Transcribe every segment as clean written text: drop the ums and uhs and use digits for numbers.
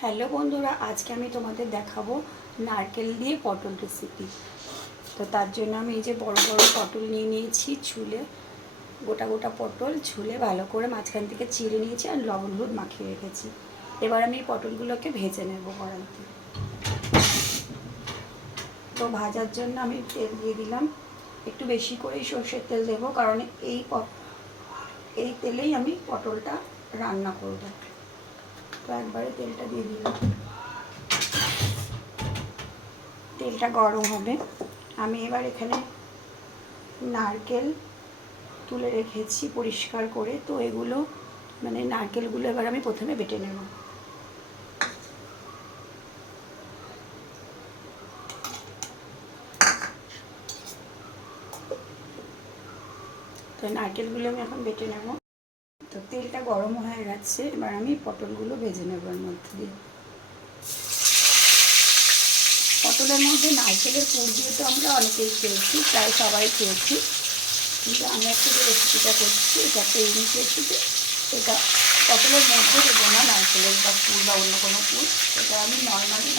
Hello বন্ধুরা, আজকে আমি তোমাদের দেখাবো নারকেল দিয়ে পটল রেসিপি। তো তার জন্য আমি এই যে বড় বড় পটল নিয়ে নিয়েছি, ছুলে গোটা গোটা পটল ছুলে ভালো করে মাঝখান থেকে চিড়ে নিয়েছি আর লবণ হলুদ মাখিয়ে রেখেছি। এবার আমি এই পটলগুলোকে ভেজে নেব কড়াইতে। তো ভাজার জন্য আমি তেল দিয়ে দিলাম, একটু বেশি করেই সর্ষের তেল দেবো, কারণ এই তেলেই আমি পটলটা রান্না করব। তো একবারে তেলটা দিয়ে দিলাম, তেলটা গরম হবে। আমি এবার এখানে নারকেল তুলে রেখেছি পরিষ্কার করে, তো এগুলো নারকেলগুলো এবার আমি প্রথমে বেটে নেব। তো নারকেলগুলো আমি এখন বেটে নেব। তো তেলটা গরম হয়ে গেছে, এবার আমি পটলগুলো ভেজে নেব। এর মধ্যে দিয়ে পটলের মধ্যে নারকেলের পুর দিয়ে তো আমরা অনেকেই খেয়েছি, প্রায় সবাই খেয়েছি, কিন্তু আমি একটা যে রেসিপিটা করছি এটা একটা ইউনিক রেসিপি। এটা পটলের মধ্যে দেবো না নারকেলের বা পুর বা অন্য কোনো পুর, এটা আমি নর্মালি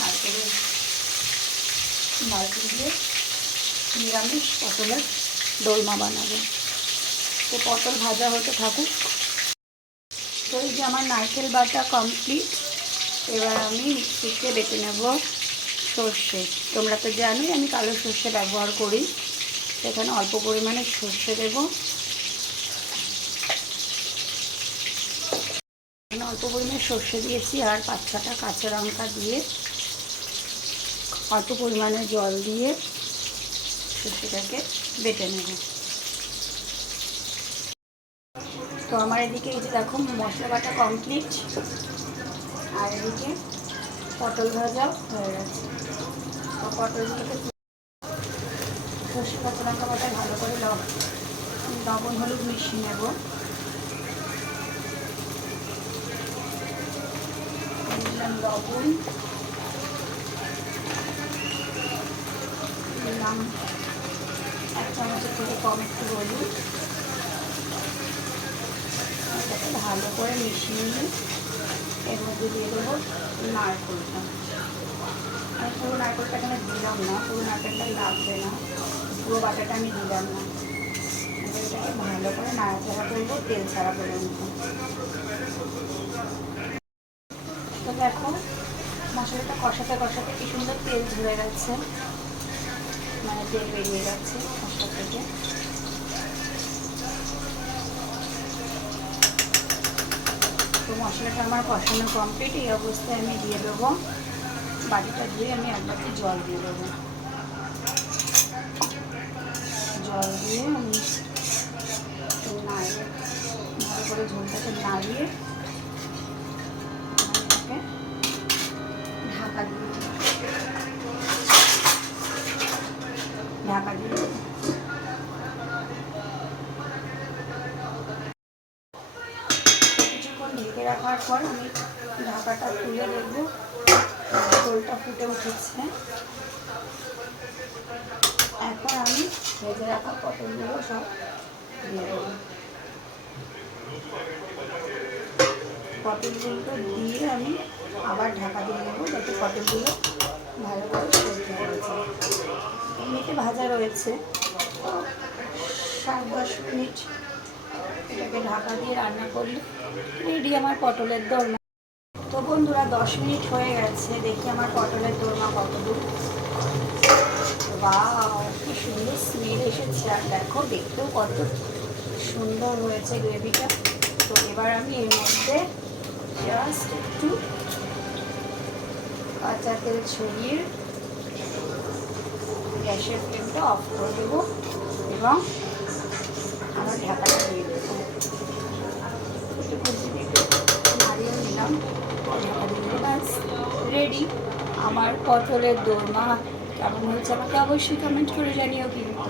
নারকেল দিয়ে নিরামিষ পটলের দোলমা বানাবো। তো পটল ভাজা হতে থাকুক। তো এই যে আমার নারকেল বাটা কমপ্লিট। এবার আমি মিক্সিতে বেটে নেব সর্ষে। তোমরা তো জানোই আমি কালো সর্ষে ব্যবহার করি, এখানে অল্প পরিমাণে সর্ষে দেব। এখানে অল্প পরিমাণে সর্ষে দিয়েছি আর 5-6টা কাঁচা লঙ্কা দিয়ে অল্প পরিমাণে জল দিয়ে সর্ষেটাকে বেটে নেব। তো আমার এদিকে এই যে দেখো মশলা বাটা কমপ্লিট, আর এদিকে পটল ভাজাও হয়ে গেছে। তো পটলগুলোকে সর্ষে কাঁচা লঙ্কা বাটা ভালো করে লবণ হলুদ মিশিয়ে নেব। দিলাম লবণ, দিলাম 1 চামচের থেকে কম একটু হলুদ। এটাকে ভালো করে মিশিয়ে নিয়ে এর মধ্যে দিয়ে দেবো নারকেলটা। আমি পুরো নারকেলটা এখানে দিলাম না, পুরো নারকেলটা লাগবে না, পুরো বাটাটা আমি দিলাম না। এটাকে ভালো করে নাড়াচাড়া করবো তেল ছাড়া পর্যন্ত। তো দেখো মশলাটা কষাতে কষাতে কি সুন্দর তেল ঝরে গেছে, তেল বেরিয়ে যাচ্ছে মশলা থেকে। তো মশলাটা আমার কষানো কমপ্লিট। এই অবস্থায় আমি দিয়ে দেবো বাটিটা ধুয়ে আমি একবার জল দিয়ে দেবো। জল দিয়ে আমি নাড়িয়ে ভালো করে ঝোলটাকে নাড়িয়ে ঢাকা দিয়ে কিছুক্ষণ ঢেকে রাখার পর আমি ঢাকাটা তুলে দেখবো ঝোলটা ফুটে উঠেছে। এখন আমি ভেজে রাখা পটলগুলো সব দিয়ে দেবো। পটলগুলো দিয়ে আমি আবার ঢাকা দিয়ে দেবো যাতে পটলগুলো ভালো করে সেদ্ধ হয়েছে। এমনিতে ভাজা রয়েছে, 7-10 মিনিট এটাকে ঢাকা দিয়ে রান্না করলে রেডি আমার পটলের দোরমা। তো বন্ধুরা 10 মিনিট হয়ে গেছে, দেখি আমার পটলের দোরমা কতদূর। বাহ, কি সুন্দর স্মেল এসেছে, আর দেখো দেখতেও কত সুন্দর হয়েছে গ্রেভিটা। তো এবার আমি এর মধ্যে জাস্ট একটু কাঁচা তেল ছড়িয়ে গ্যাসের ফ্লেমটা অফ করে দেবো এবং আমার ঢাকাটা দিয়ে দেবো। একটু নাড়িয়ে নিলাম, ঢাকা দিয়ে দেবো, ব্যাস রেডি আমার পটলের দোরমা। কেমন হয়েছে আমাকে অবশ্যই কমেন্ট করে জানিও কিন্তু।